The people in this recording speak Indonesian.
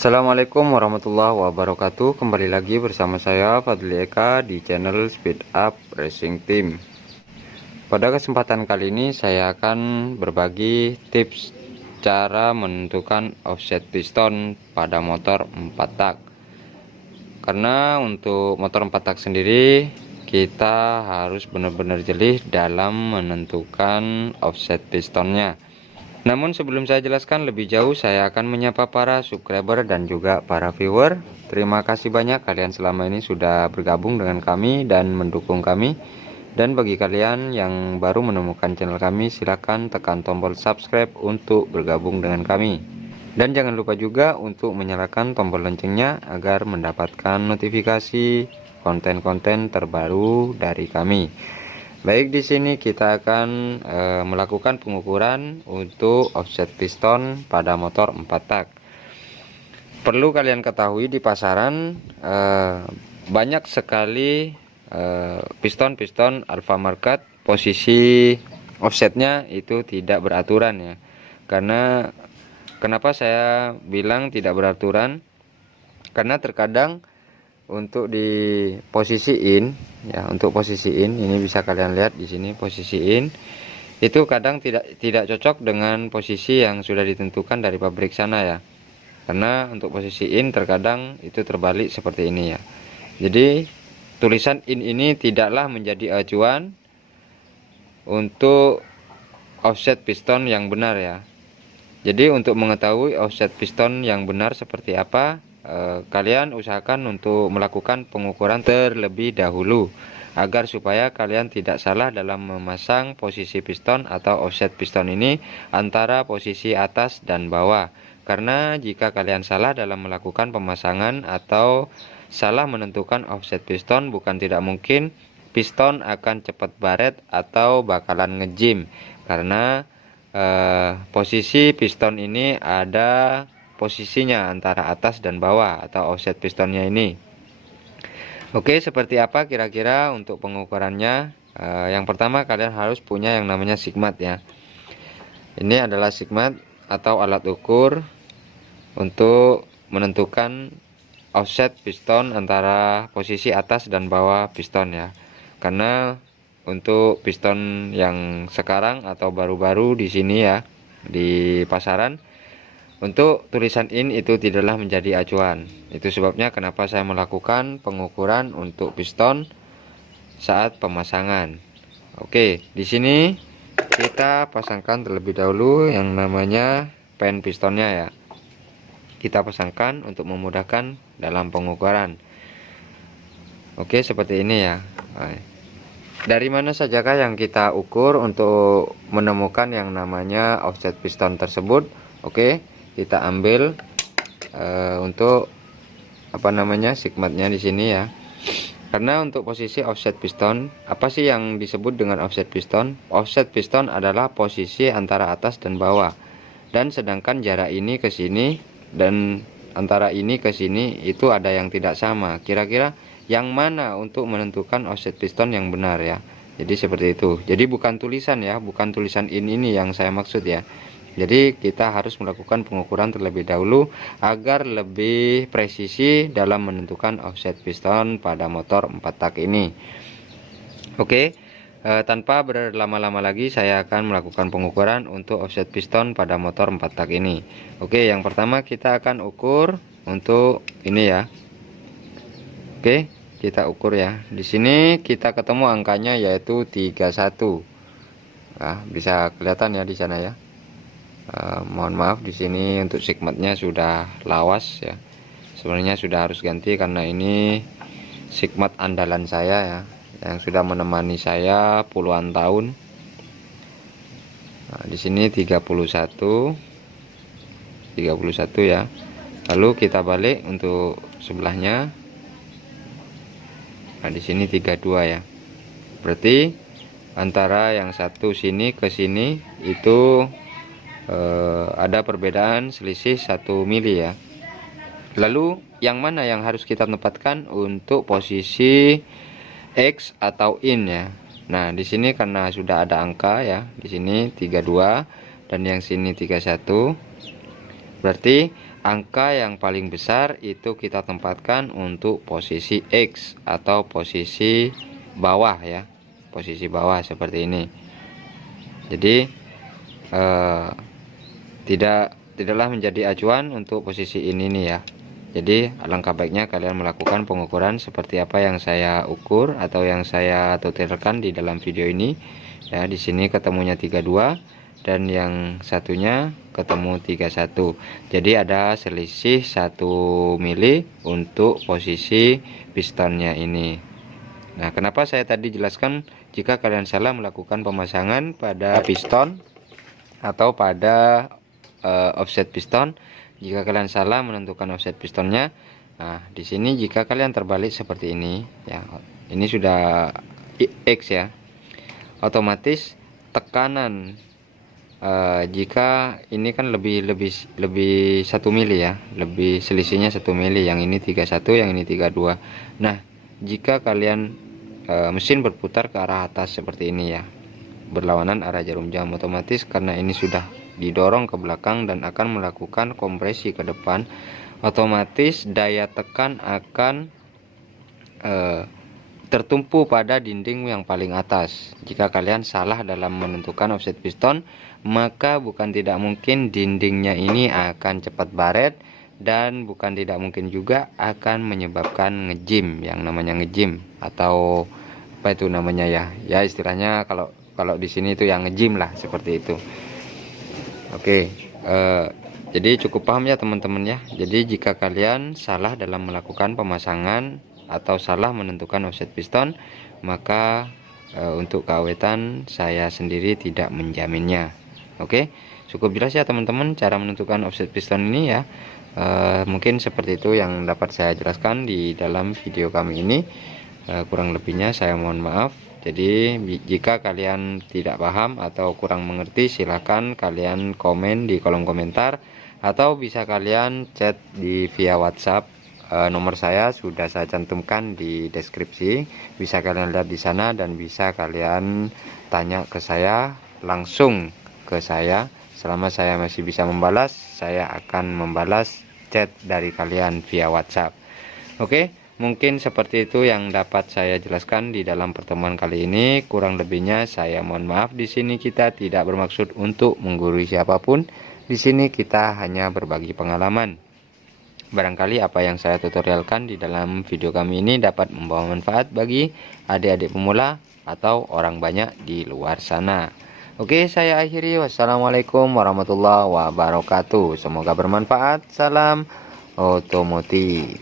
Assalamualaikum warahmatullahi wabarakatuh. Kembali lagi bersama saya Fadli Eka di channel Speed Up Racing Team. Pada kesempatan kali ini saya akan berbagi tips cara menentukan offset piston pada motor 4 tak. Karena untuk motor 4 tak sendiri kita harus benar-benar jeli dalam menentukan offset pistonnya. Namun sebelum saya jelaskan lebih jauh, saya akan menyapa para subscriber dan juga para viewer. Terima kasih banyak kalian selama ini sudah bergabung dengan kami dan mendukung kami. Dan bagi kalian yang baru menemukan channel kami, silakan tekan tombol subscribe untuk bergabung dengan kami. Dan jangan lupa juga untuk menyalakan tombol loncengnya agar mendapatkan notifikasi konten-konten terbaru dari kami. Baik, di sini kita akan melakukan pengukuran untuk offset piston pada motor 4 tak. Perlu kalian ketahui di pasaran banyak sekali piston-piston Alfa Market posisi offsetnya itu tidak beraturan ya. Karena kenapa saya bilang tidak beraturan? Karena terkadang untuk diposisiin ya, untuk posisiin ini bisa kalian lihat di sini, posisiin itu kadang tidak cocok dengan posisi yang sudah ditentukan dari pabrik sana ya. Karena untuk posisiin terkadang itu terbalik seperti ini ya. Jadi tulisan in ini tidaklah menjadi acuan untuk offset piston yang benar ya. Jadi untuk mengetahui offset piston yang benar seperti apa, kalian usahakan untuk melakukan pengukuran terlebih dahulu agar supaya kalian tidak salah dalam memasang posisi piston atau offset piston ini antara posisi atas dan bawah. Karena jika kalian salah dalam melakukan pemasangan atau salah menentukan offset piston, bukan tidak mungkin piston akan cepat baret atau bakalan ngejim karena posisi piston ini ada posisinya antara atas dan bawah atau offset pistonnya ini. Oke, seperti apa kira-kira untuk pengukurannya? Yang pertama kalian harus punya yang namanya sigmat ya. Ini adalah sigmat atau alat ukur untuk menentukan offset piston antara posisi atas dan bawah piston ya. Karena untuk piston yang sekarang atau baru-baru di sini ya, di pasaran, untuk tulisan in itu tidaklah menjadi acuan. Itu sebabnya kenapa saya melakukan pengukuran untuk piston saat pemasangan. Oke, di sini kita pasangkan terlebih dahulu yang namanya pen pistonnya ya. Kita pasangkan untuk memudahkan dalam pengukuran. Oke, seperti ini ya. Dari mana sajakah yang kita ukur untuk menemukan yang namanya offset piston tersebut? Oke, kita ambil untuk sigmatnya di sini ya. Karena untuk posisi offset piston, apa sih yang disebut dengan offset piston? Offset piston adalah posisi antara atas dan bawah. Dan sedangkan jarak ini ke sini dan antara ini ke sini itu ada yang tidak sama. Kira-kira yang mana untuk menentukan offset piston yang benar ya. Jadi seperti itu. Jadi bukan tulisan ya, bukan tulisan ini yang saya maksud ya. Jadi kita harus melakukan pengukuran terlebih dahulu agar lebih presisi dalam menentukan offset piston pada motor 4 tak ini. Oke, tanpa berlama-lama lagi saya akan melakukan pengukuran untuk offset piston pada motor 4 tak ini. Oke, yang pertama kita akan ukur untuk ini ya. Oke, kita ukur ya. Di sini kita ketemu angkanya yaitu 31. Nah, bisa kelihatan ya di sana ya. Mohon maaf di sini untuk sigmatnya sudah lawas ya. Sebenarnya sudah harus ganti karena ini sigmat andalan saya ya, yang sudah menemani saya puluhan tahun. Nah, di sini 31 ya. Lalu kita balik untuk sebelahnya. Nah, di sini 32 ya. Berarti antara yang satu sini ke sini itu ada perbedaan selisih 1 mili ya. Lalu yang mana yang harus kita tempatkan untuk posisi X atau in ya. Nah, di sini karena sudah ada angka ya, di sini 32 dan yang sini 31. Berarti angka yang paling besar itu kita tempatkan untuk posisi X atau posisi bawah ya, posisi bawah seperti ini. Jadi tidaklah menjadi acuan untuk posisi ini nih ya. Jadi alangkah baiknya kalian melakukan pengukuran seperti apa yang saya ukur atau yang saya tutorialkan di dalam video ini ya. Di sini ketemunya 32 dan yang satunya ketemu 31. Jadi ada selisih 1 mili untuk posisi pistonnya ini. Nah, kenapa saya tadi jelaskan jika kalian salah melakukan pemasangan pada piston atau pada offset piston, jika kalian salah menentukan offset pistonnya. Nah, di sini jika kalian terbalik seperti ini ya, ini sudah X ya, otomatis tekanan jika ini kan lebih 1 mili ya, lebih selisihnya 1 mili, yang ini 31, yang ini 32. Nah, jika kalian mesin berputar ke arah atas seperti ini ya, berlawanan arah jarum jam, otomatis karena ini sudah didorong ke belakang dan akan melakukan kompresi ke depan, otomatis daya tekan akan tertumpu pada dinding yang paling atas. Jika kalian salah dalam menentukan offset piston, maka bukan tidak mungkin dindingnya ini akan cepat baret, dan bukan tidak mungkin juga akan menyebabkan ngejim, yang namanya ngejim atau apa itu namanya ya, ya istilahnya kalau di sini itu yang ngejim lah, seperti itu. Oke, jadi cukup paham ya teman-teman ya. Jadi jika kalian salah dalam melakukan pemasangan atau salah menentukan offset piston, maka untuk keawetan saya sendiri tidak menjaminnya. Oke, cukup jelas ya teman-teman cara menentukan offset piston ini ya. Mungkin seperti itu yang dapat saya jelaskan di dalam video kami ini. Kurang lebihnya saya mohon maaf. Jadi jika kalian tidak paham atau kurang mengerti, silahkan kalian komen di kolom komentar, atau bisa kalian chat via WhatsApp. Nomor saya sudah saya cantumkan di deskripsi, bisa kalian lihat di sana, dan bisa kalian tanya ke saya langsung ke saya. Selama saya masih bisa membalas, saya akan membalas chat dari kalian via WhatsApp. Oke. Mungkin seperti itu yang dapat saya jelaskan di dalam pertemuan kali ini. Kurang lebihnya saya mohon maaf. Di sini kita tidak bermaksud untuk menggurui siapapun. Di sini kita hanya berbagi pengalaman. Barangkali apa yang saya tutorialkan di dalam video kami ini dapat membawa manfaat bagi adik-adik pemula atau orang banyak di luar sana. Oke, saya akhiri. Wassalamualaikum warahmatullahi wabarakatuh. Semoga bermanfaat. Salam otomotif.